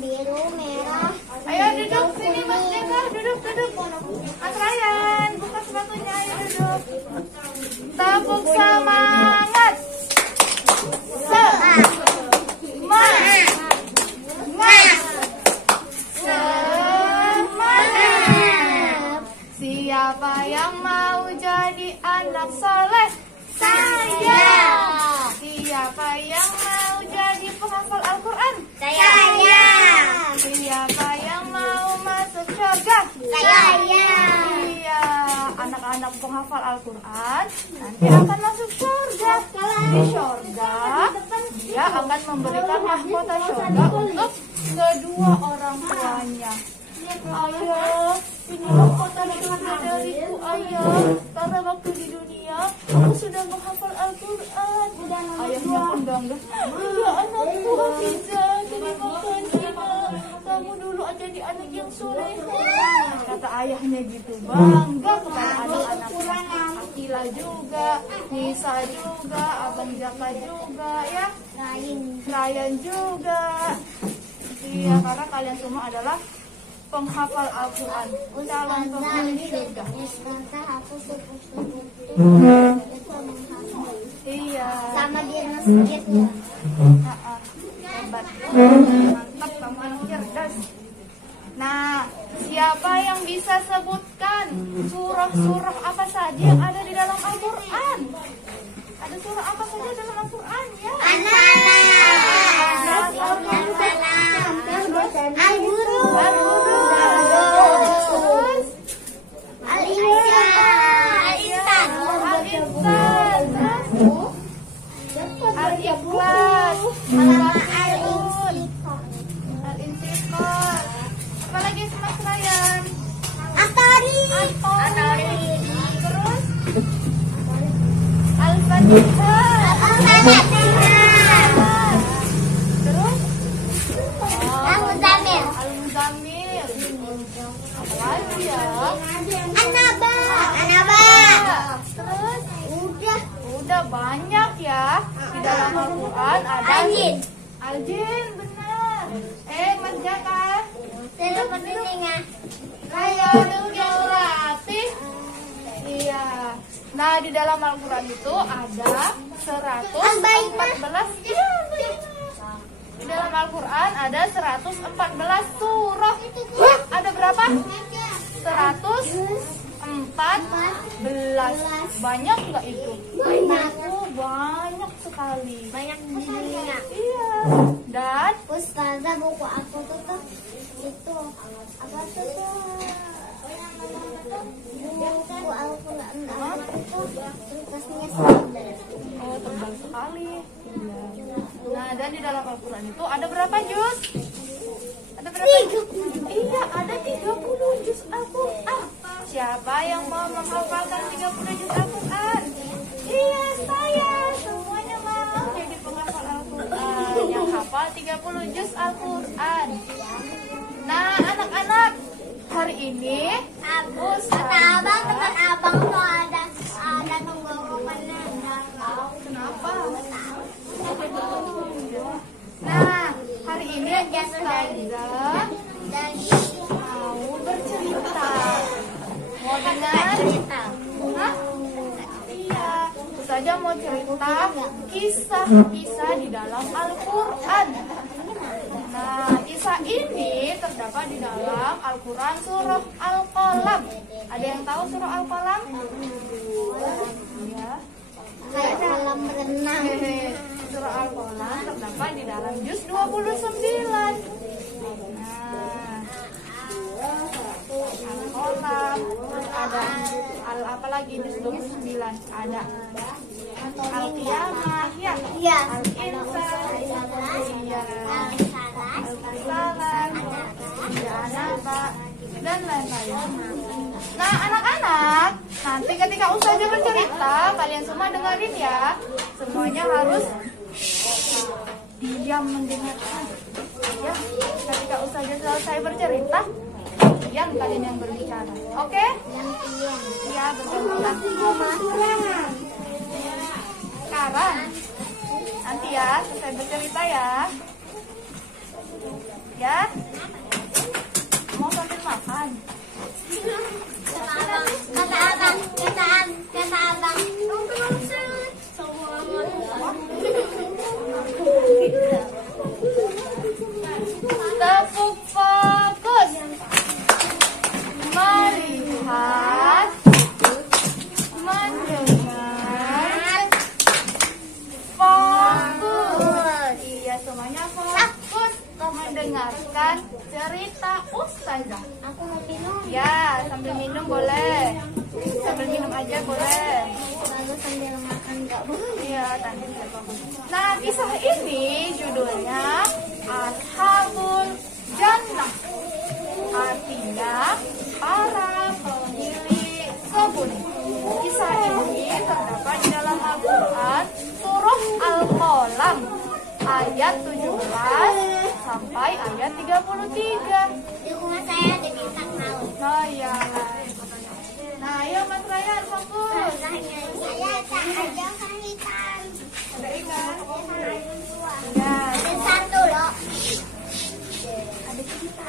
biru, merah. Ayo duduk sini Mas Jeka, duduk. Mas Ryan, buka sepatunya, ayo duduk. Tepuk semangat. Siapa yang mau jadi anak soleh? Saya. Siapa yang mau jadi penghafal Al-Quran? Saya. Siapa yang mau masuk surga? Saya. Iya, anak-anak penghafal Al-Quran nanti akan masuk surga. Di surga, dia akan memberikan mahkota surga untuk kedua orang tuanya. Ayah, ini mahkota surga dariku, ayah. Karena waktu di dunia aku sudah menghafal Al-Quran. Ayahnya pun bangga. Iya anakku Hafizah, jadi makasih nak. Kamu dulu jadi anak yang soleh. Kata ayahnya gitu, bangga kepada anak-anaknya. Akila juga, Nisa juga, Abang Jaka juga, ya. Ryan juga. Iya, karena kalian semua adalah penghafal Al-Quran, calon penghuni surga. Iya. Sama di masjid ya. Hebat. Mantap, kamu anak cerdas. Nah, siapa yang bisa sebutkan surah-surah apa saja yang ada di dalam Al-Quran? Ada surah apa saja dalam Al-Quran ya? Al-Ikhlas, Al-Insyirah. Apalagi Mas Ryan? Atari. Terus Al-Fatihah. Terus Al-Muzammil. Al-Muzammil. Apalagi ya? An-Naba. Terus Udah. udah banyak ya. Di dalam Al-Quran ada Al-Jin, benar. Mas Jaka, Terus pentingnya. Hayatul Latih. Iya. Nah, di dalam Al-Quran itu ada 114. Iya, di dalam Al-Quran ada 114 surah. Ada berapa? 114. Banyak nggak itu? Banyak sekali. Banyak di dunia. Iya. Dan Ustazah, buku aku tuh itu apa tuh? Buku Al-Quran itu kertasnya tebal. oh, tebal sekali. Iya. Nah, dan di dalam Al-Quran itu ada berapa juz? Ada berapa? 30. Iya, ada 30 juz Al-Quran. Siapa yang mau menghafalkan 30 juz Al-Quran? Iya, saya. Semuanya mau jadi penghafal Al-Quran yang hafal 30 juz Al-Quran. Nah, anak-anak, hari ini Kata abang, teman abang tuh ada tenggorokannya. kenapa? Nah, hari ini Ustazah mau bercerita. Mau dengar? Hah? Iya, Ustazah mau cerita kisah-kisah di dalam Al-Quran. Nah, kisah ini terdapat di dalam Al-Quran surah Al-Qalam. Ada yang tahu surah Al-Qalam? Iya. Kayak kolam berenang. Surah Al-Qalam terdapat di dalam juz 29. Nah, Al-Qalam, terus ada apa lagi juz 29? Ada Al-Qiyamah, ya. Iya. Al-Insan, iya. Al-Salam, iya, An-Naba, dan lain-lain. Nah, anak-anak, nanti ketika Ustazah bercerita, kalian semua dengerin ya. Semuanya harus diam mendengarkan. Ya, ketika Ustazah selesai bercerita, diam kalian yang berbicara. Oke? Iya, bergantian. Sekarang, nanti ya, selesai bercerita ya. Ya. kelihatan. Nah, kisah ini judulnya Ashabul Jannah. Artinya para pemilik kebun. Kisah ini terdapat di dalam Al-Quran surah Al-Qalam ayat 17 sampai ayat 33. Di rumah saya ada bintang laut. Oh iya. Nah, ayo Mas Ryan fokus. Saya tak ada ikan. Ada ikan. Ya. Ada satu loh. Ada cerita.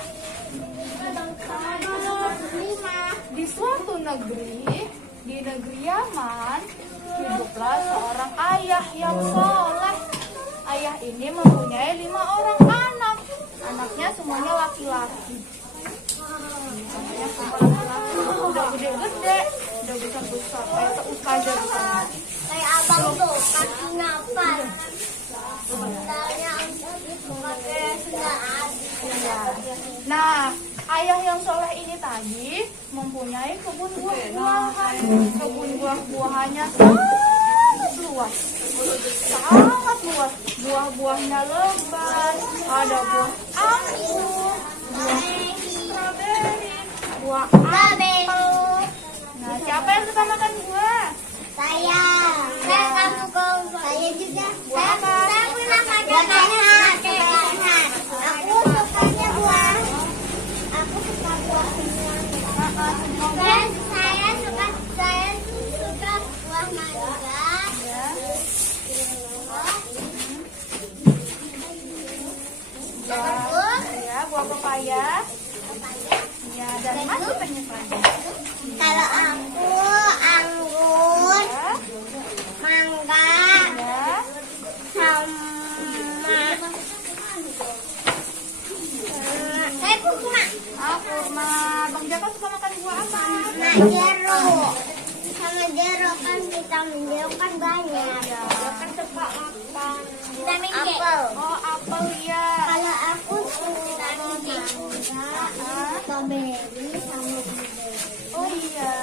Lima. Di suatu negeri, di negeri Yaman, hiduplah seorang ayah yang soleh. Ayah ini mempunyai 5 orang anak. Anaknya semuanya laki-laki. Anaknya semua laki-laki. Udah gede-gede, udah besar-besar. Kayak ustazah bukan? Kayak abang tuh, kaki napas. Sendalnya pakai sendal. Iya. Nah, ayah yang soleh ini tadi mempunyai kebun buah-buahan. Kebun buah-buahannya sangat luas. Sangat luas. Buah-buahnya lebat. Ada buah anggur, buah strawberry, buah apel. Nah, siapa yang suka makan buah? Saya kamu kau. Saya juga. Buah apa? Saya pernah makan sehat. Aku sukanya buah. Aku suka buah Dan saya suka buah mangga. Ya. Terus Ya, buah pepaya. Ya, dan masih banyak lagi. kalau aku anggur, Ya, mangga, ya. sama saya kurma. Kurma. Bang Jaka suka makan buah apa? Nah, jeruk. Sama jeruk kan vitamin jeruk kan banyak. Ya. Kan suka makan vitamin J. Oh, apel ya. Kalau aku suka mangga, strawberry sama blueberry. Oh iya.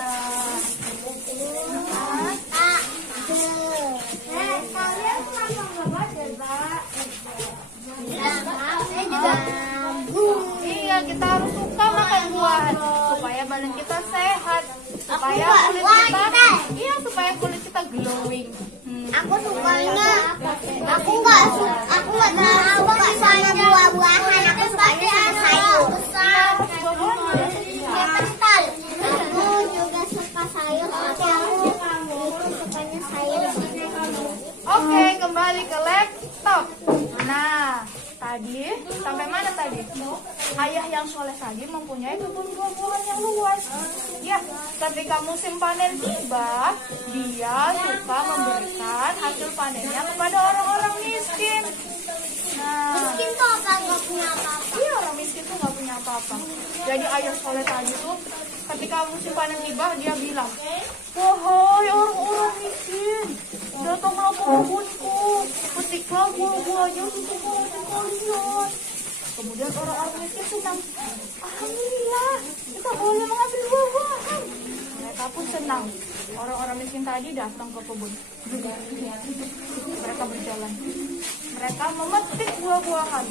Kalian kenapa nggak baca, Pak? Saya juga Iya, kita harus suka makan buah supaya badan kita sehat, supaya kulit kita, iya supaya kulit kita glowing. Aku sukanya, aku nggak terlalu suka sama buah-buahan. Aku sukanya sama sayur. Kayak kental. Aku juga suka sayur, tapi aku sukanya sayur. Oke, kembali ke laptop. Nah, tadi sampai mana tadi? Ayah yang soleh tadi mempunyai kebun buah-buahan yang luas. Ya, ketika musim panen tiba, dia suka memberikan hasil panennya kepada orang-orang miskin. Nah, Miskin tuh apa? Nggak punya apa-apa. iya, orang miskin tuh nggak punya apa-apa. Jadi ayah soleh tadi tuh ketika musim panen tiba, dia bilang, wahai orang-orang miskin, datanglah ke kebunku, petiklah buah-buahnya untuk kalian. Kemudian orang-orang miskin senang, alhamdulillah kita boleh mengambil buah-buahan. Mereka pun senang. Orang-orang miskin tadi datang ke kebun. Mereka berjalan. Mereka memetik buah-buahan.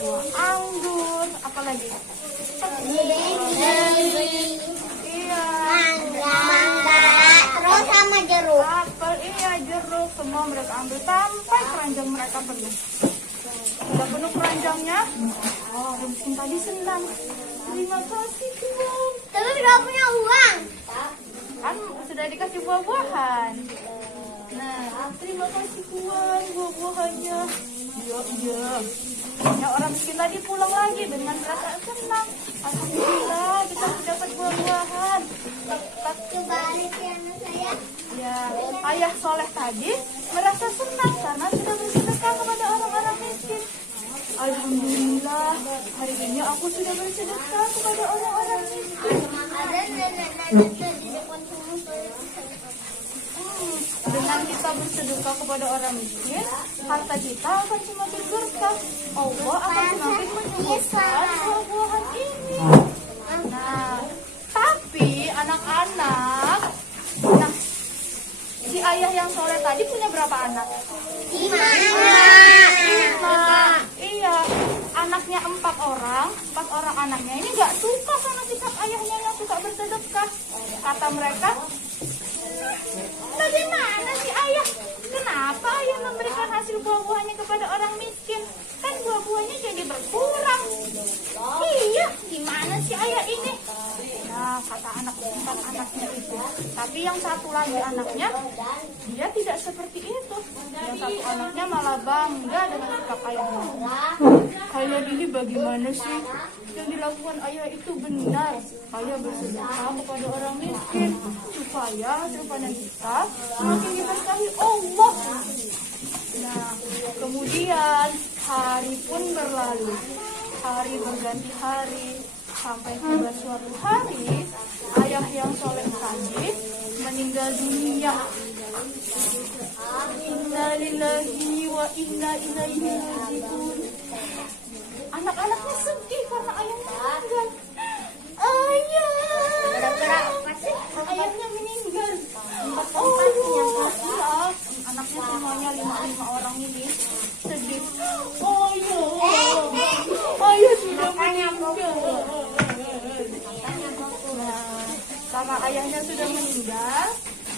Buah anggur, apalagi? Iya. Mangga, terus sama jeruk. Apel, iya, jeruk, semua mereka ambil sampai keranjang mereka penuh. Sudah penuh keranjangnya, orang miskin tadi senang. Terima kasih Tuhan. Tapi nggak punya uang. Kan sudah dikasih buah-buahan. Nah, terima kasih Tuhan buah-buahannya. Iya. Ya, orang miskin tadi pulang lagi dengan perasaan senang. Alhamdulillah kita dapat buah-buahan. Coba lihat anak saya. Ya, ayah soleh tadi merasa senang karena sudah bersedekah kepada orang-orang miskin. Alhamdulillah, hari ini aku sudah bersedekah kepada orang-orang miskin. Ada nenek-nenek tuh di depan rumah. Dengan kita bersedekah kepada orang miskin, harta kita akan semakin berkah. Allah akan semakin menyuburkan buah-buahan ini. Nah, tapi anak-anak, nah, si ayah yang soleh tadi punya berapa anak? 5. 5. Iya, anaknya 4 orang anaknya ini nggak suka sama sikap ayahnya yang suka bersedekah. Kata mereka, bagaimana sih ayah? Kenapa ayah memberikan hasil buah-buahnya kepada orang miskin? Kan buah-buahnya jadi berkurang. Iya, gimana sih ayah ini? Nah, kata empat anaknya itu. Tapi yang satu lagi anaknya, dia tidak seperti itu. Yang satu anaknya malah bangga dengan sikap ayahnya. Ayah ini bagaimana sih? Yang dilakukan ayah itu benar. Ayah bersedekah kepada orang miskin supaya hasil panen kita semakin diberkahi Allah. Nah, kemudian hari pun berlalu. Hari berganti hari. Sampai tiba suatu hari, ayah yang soleh tadi meninggal dunia. Inna lillahi wa inna ilaihi raji'un. Anak-anaknya sedih karena ayahnya meninggal. Ayahnya meninggal. Iya. Anaknya semuanya 5 orang ini sedih. Ayah sudah meninggal. Karena ayahnya sudah meninggal,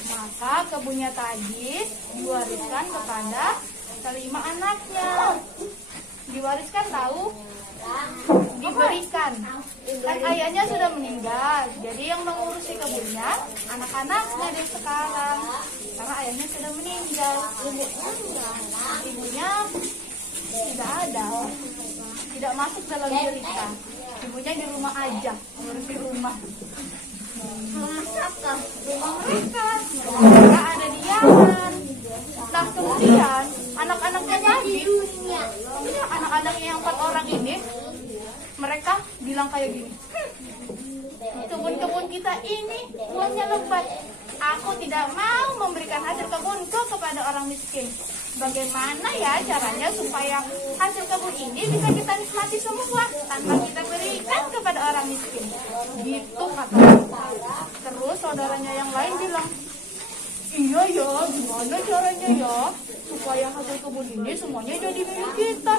maka kebunnya tadi diwariskan kepada kelima anaknya. Diwariskan tahu? Diberikan. Kan ayahnya sudah meninggal, jadi yang mengurusi kebunnya anak-anaknya dari sekarang. Karena ayahnya sudah meninggal. Ibunya tidak ada, tidak masuk dalam cerita. Ibunya di rumah aja, ngurusi rumah. Rumah mereka ada di Yaman. Nah, kemudian anak-anaknya tadi, anak-anaknya yang 4 orang ini, mereka bilang kayak gini, kebun-kebun kita ini buahnya lebat. Aku tidak mau memberikan hasil kebunku kepada orang miskin. Bagaimana ya caranya supaya hasil kebun ini bisa kita nikmati semua tanpa kita berikan kepada orang miskin? Gitu kata mereka. Terus saudaranya yang lain bilang, iya ya, gimana caranya ya supaya hasil kebun ini semuanya jadi milik kita?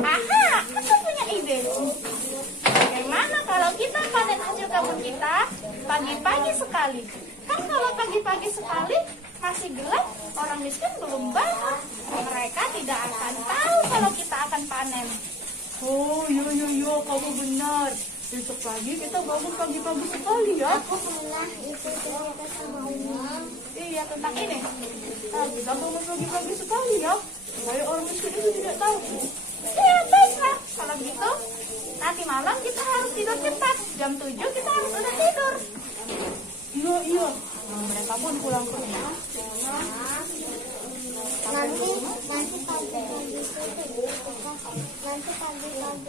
Aha, aku punya ide. Bagaimana kalau kita panen hasil kebun kita pagi-pagi sekali? Kan kalau pagi-pagi sekali masih gelap, orang miskin belum bangun. Mereka tidak akan tahu kalau kita akan panen. Oh iya, kamu benar. Besok pagi kita bangun pagi-pagi sekali ya. Aku pernah itu cerita sama Umar. Iya, tentang ini. Nah, kita bangun pagi-pagi sekali ya, supaya orang miskin itu tidak tahu. Iya, baiklah. Kalau gitu, nanti malam kita harus tidur cepat. Jam 7 kita harus udah tidur. Iya. Nah, mereka pun pulang ke rumah. Nanti pagi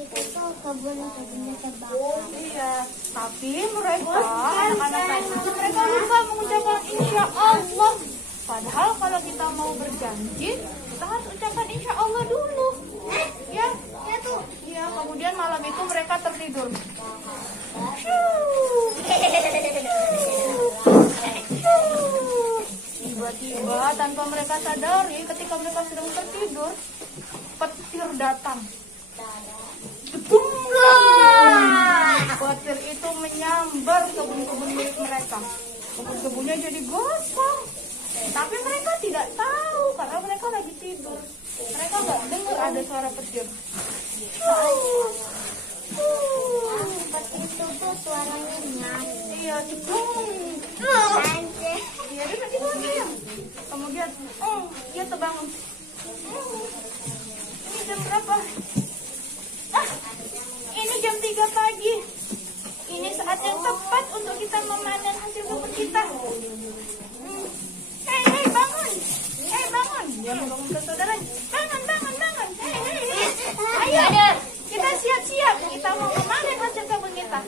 itu kebun-kebunnya terbangun. Iya, tapi mereka anak-anak tadi mereka lupa mengucapkan insya Allah. Padahal kalau kita mau berjanji, kita harus ucapkan insya Allah dulu. Ya tuh. Iya, kemudian malam itu mereka tertidur. Tiba-tiba tanpa mereka sadari, ketika mereka sedang tertidur, petir datang. Petir itu menyambar kebun-kebun milik mereka. Kebun-kebunnya jadi gosong. Tapi mereka tidak tahu karena mereka lagi tidur. Mereka nggak dengar ada suara petir. Petir itu tuh suaranya nyanyi. Iya, ceplung. Iya, dia tadi ya. Kemudian, dia terbangun. Ini jam berapa? Ini jam 3 pagi. Ini saat yang tepat untuk kita memanen hasil kebun kita. Hei, bangun. Dia membangun ke saudaranya. Bangun. Hei. Ayo, kita siap-siap. Kita mau memanen hasil kebun kita.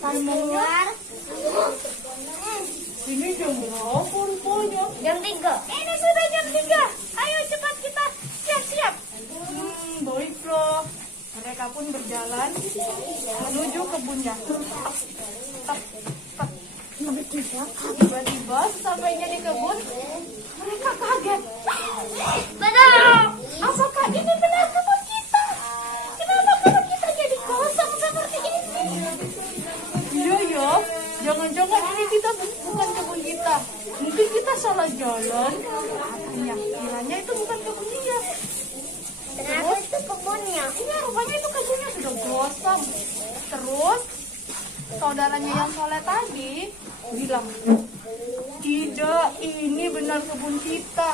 Keluar. Ini jam berapa rupanya? Jam 3. Ini sudah jam 3. Ayo cepat kita siap-siap. Baiklah. Mereka pun berjalan menuju kebunnya. Tiba-tiba sampainya di kebun, mereka kaget. Benar. Apakah ini benar kebun kita? Kenapa kebun kita jadi kosong seperti ini? Iya ya, jangan-jangan ini kita bukan kebun kita. Mungkin kita salah jalan. Katanya, kiranya itu bukan kebun dia. Kenapa itu kebunnya? Iya, rupanya itu kebunnya sudah kosong. Terus saudaranya yang soleh tadi bilang, tidak, ini benar kebun kita.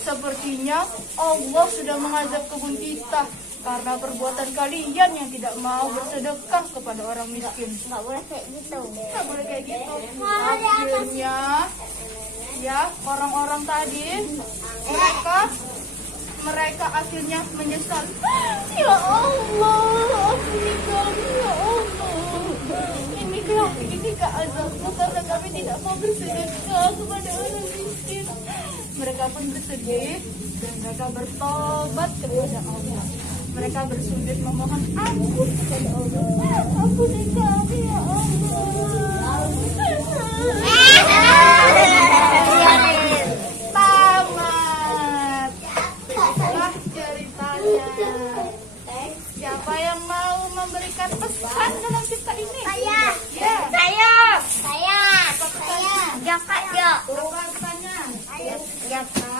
Sepertinya Allah sudah mengazab kebun kita karena perbuatan kalian yang tidak mau bersedekah kepada orang miskin. Nggak boleh kayak gitu. Nggak boleh kayak gitu. Akhirnya, ya orang-orang tadi mereka akhirnya menyesal. Ya Allah, ampuni kami ya Allah. Inikah azabmu karena kami tidak mau bersedekah kepada orang miskin. Mereka pun bersedih dan mereka bertobat kepada Allah. Mereka bersujud memohon ampun kepada Allah. Ampuni kami ya Allah. Tamat. Itulah ceritanya. Siapa yang mau memberikan pesan dalam cerita ini? Saya. Ya. Saya. Jaka, Jok. Apa pesannya? Jaka.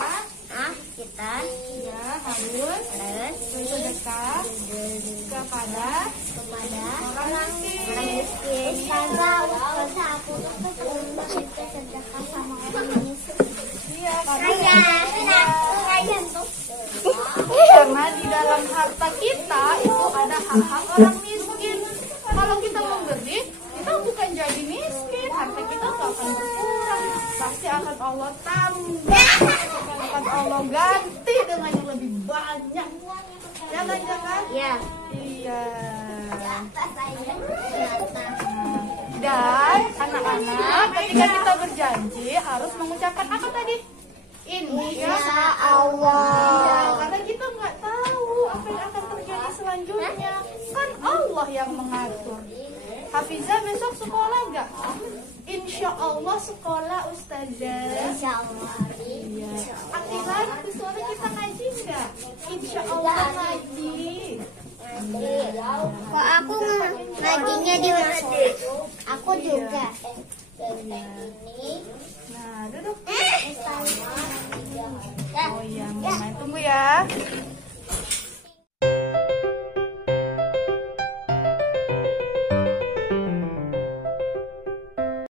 Kita. Ya, harus bersedekah kepada orang miskin. Ustazah, aku sedekah sama orang miskin. Iya, Saya tuh. karena di dalam harta kita itu ada hak-hak orang miskin. Kalau kita memberi, kita bukan jadi miskin. Harta kita nggak akan berkurang, pasti akan Allah tambah, akan Allah ganti dengan yang lebih banyak. Ya kan, Jaka? Ya. Iya. Saya. Dan anak-anak, ketika kita berjanji harus mengucapkan apa tadi? Insya Iya, Allah. karena kita nggak tahu apa yang akan terjadi selanjutnya. Kan Allah yang mengatur. Hafizah besok sekolah nggak? Insya Allah sekolah, Ustazah. Insya Allah. Iya. Akhirat nanti sore kita ngaji nggak? Insya Allah ngaji. Kok aku ngajinya di masjid? Aku juga. Nah, duduk. Eh. Oh iya, mau main. Tunggu ya.